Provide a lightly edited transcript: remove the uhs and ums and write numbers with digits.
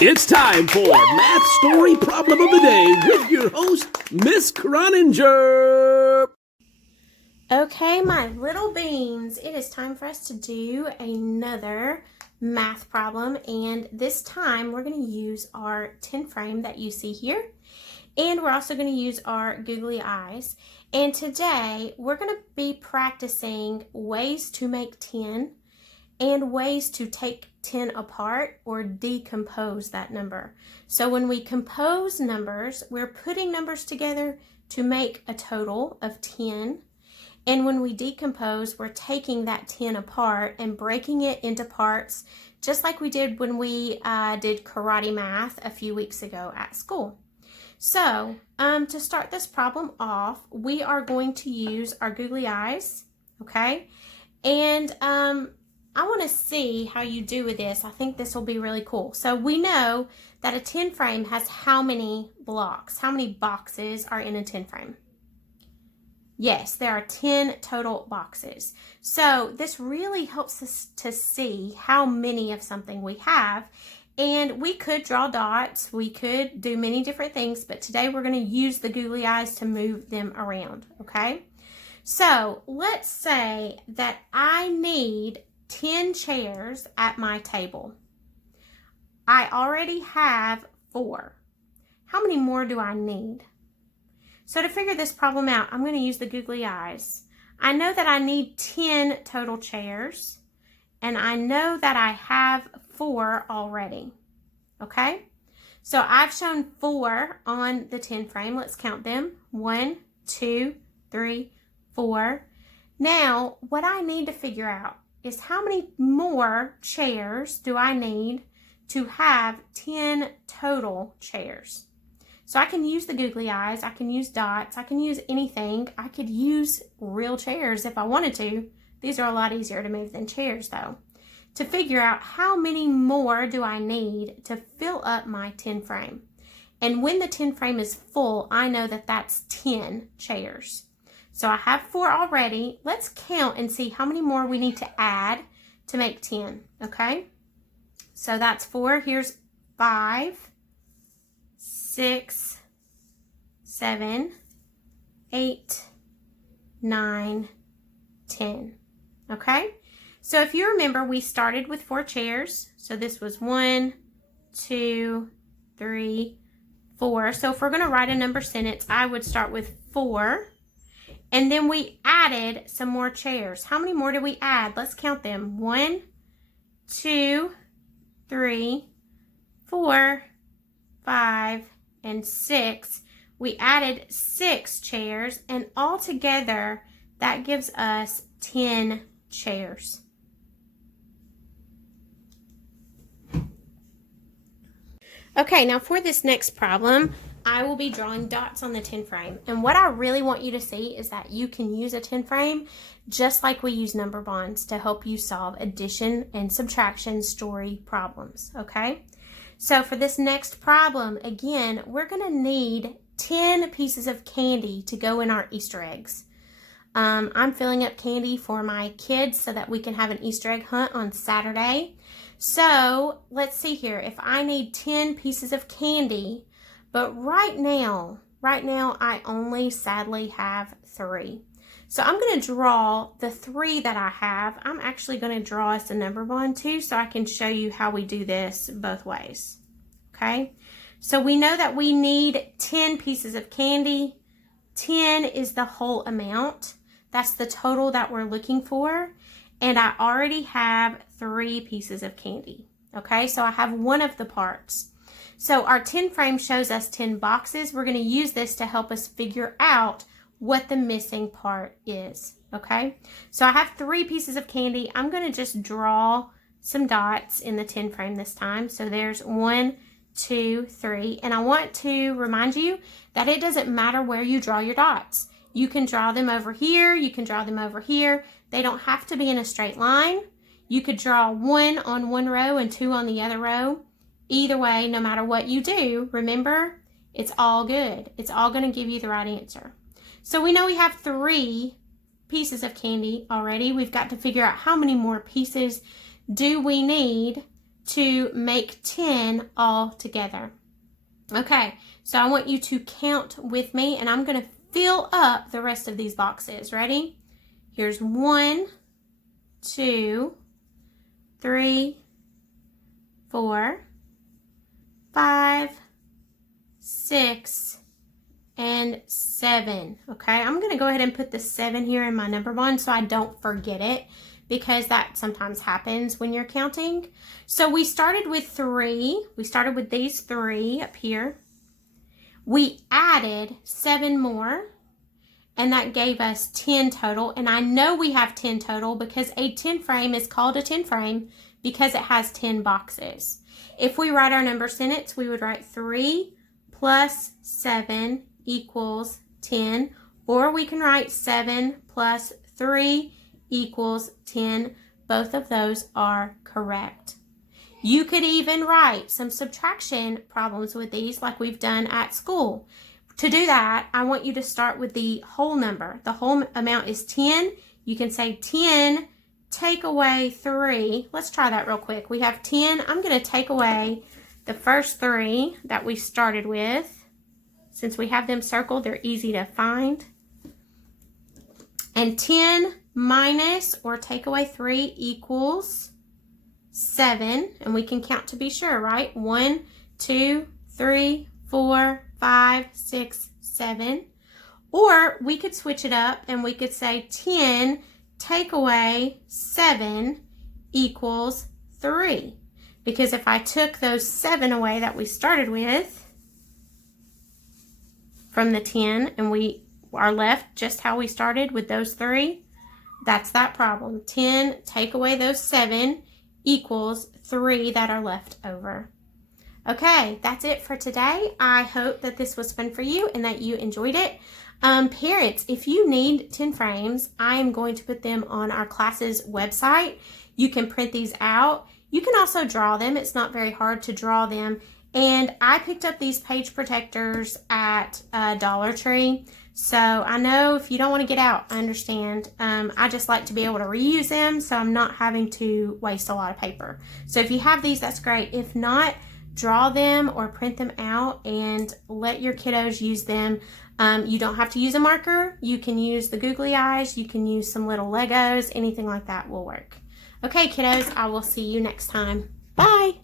It's time for Math Story Problem of the Day with your host, Miss Croninger. Okay, my little beans, it is time for us to do another math problem, and this time we're going to use our 10 frame that you see here, and we're also going to use our googly eyes. And today we're going to be practicing ways to make 10 and ways to take 10 apart or decompose that number. So when we compose numbers, we're putting numbers together to make a total of 10. And when we decompose, we're taking that 10 apart and breaking it into parts, just like we did when we did karate math a few weeks ago at school. So to start this problem off, we are going to use our googly eyes, okay? And I want to see how you do with this. I think this will be really cool. So we know that a 10 frame has how many blocks? How many boxes are in a 10 frame? Yes, there are 10 total boxes. So this really helps us to see how many of something we have. And we could draw dots. We could do many different things, but today we're going to use the googly eyes to move them around, okay? So let's say that I need 10 chairs at my table. I already have 4. How many more do I need? So to figure this problem out, I'm going to use the googly eyes. I know that I need 10 total chairs, and I know that I have 4 already. Okay? So I've shown 4 on the 10 frame. Let's count them. 1, 2, 3, 4. Now, what I need to figure out is how many more chairs do I need to have 10 total chairs. So I can use the googly eyes, I can use dots, I can use anything. I could use real chairs if I wanted to. These are a lot easier to move than chairs though. To figure out how many more do I need to fill up my 10 frame. And when the 10 frame is full, I know that that's 10 chairs. So I have 4 already. Let's count and see how many more we need to add to make 10, okay? So that's 4. Here's 5, 6, 7, 8, 9, 10, okay? So if you remember, we started with 4 chairs. So this was 1, 2, 3, 4. So if we're going to write a number sentence, I would start with 4. And then we added some more chairs. How many more did we add? Let's count them. 1, 2, 3, 4, 5, and 6. We added 6 chairs, and altogether that gives us 10 chairs. Okay, now for this next problem, I will be drawing dots on the 10 frame. And what I really want you to see is that you can use a 10 frame just like we use number bonds to help you solve addition and subtraction story problems, okay? So for this next problem, again, we're going to need 10 pieces of candy to go in our Easter eggs. I'm filling up candy for my kids so that we can have an Easter egg hunt on Saturday. So let's see here. If I need 10 pieces of candy, but right now I only sadly have 3. So I'm going to draw the 3 that I have. I'm actually going to draw us a number bond too, so I can show you how we do this both ways. Okay, so we know that we need 10 pieces of candy. 10 is the whole amount. That's the total that we're looking for. And I already have 3 pieces of candy. Okay, so I have one of the parts. So our 10 frame shows us 10 boxes. We're going to use this to help us figure out what the missing part is. Okay, so I have 3 pieces of candy. I'm going to just draw some dots in the 10 frame this time. So there's 1, 2, 3. And I want to remind you that it doesn't matter where you draw your dots. You can draw them over here. You can draw them over here. They don't have to be in a straight line. You could draw 1 on one row and 2 on the other row. Either way, no matter what you do, remember, it's all good. It's all going to give you the right answer. So we know we have 3 pieces of candy already. We've got to figure out how many more pieces do we need to make 10 all together. Okay, so I want you to count with me, and I'm going to fill up the rest of these boxes. Ready? Here's 1, 2, 3, 4, 5, 6, and 7. Okay, I'm going to go ahead and put the 7 here in my number one so I don't forget it, because that sometimes happens when you're counting. So we started with 3. We started with these 3 up here. We added 7 more, and that gave us 10 total. And I know we have 10 total because a 10 frame is called a 10 frame because it has 10 boxes. If we write our number sentence, we would write 3 plus 7 equals 10, or we can write 7 plus 3 equals 10. Both of those are correct. You could even write some subtraction problems with these like we've done at school. To do that, I want you to start with the whole number. The whole amount is 10. You can say 10 take away 3. Let's try that real quick. We have 10. I'm going to take away the first 3 that we started with. Since we have them circled, they're easy to find. And 10 minus or take away 3 equals 7. And we can count to be sure, right? 1, 2, 3, 4, 5, 6, 7. Or we could switch it up and we could say 10 take away 7 equals 3. Because if I took those 7 away that we started with from the 10 and we are left just how we started with those 3, that's that problem. 10 take away those 7 equals 3 that are left over. Okay, that's it for today. I hope that this was fun for you and that you enjoyed it. Parents, if you need 10 frames, I am going to put them on our class's website. You can print these out. You can also draw them. It's not very hard to draw them. And I picked up these page protectors at Dollar Tree. So I know if you don't want to get out, I understand. I just like to be able to reuse them so I'm not having to waste a lot of paper. So if you have these, that's great. If not, draw them or print them out and let your kiddos use them. You don't have to use a marker. You can use the googly eyes. You can use some little Legos. Anything like that will work. Okay, kiddos, I will see you next time. Bye.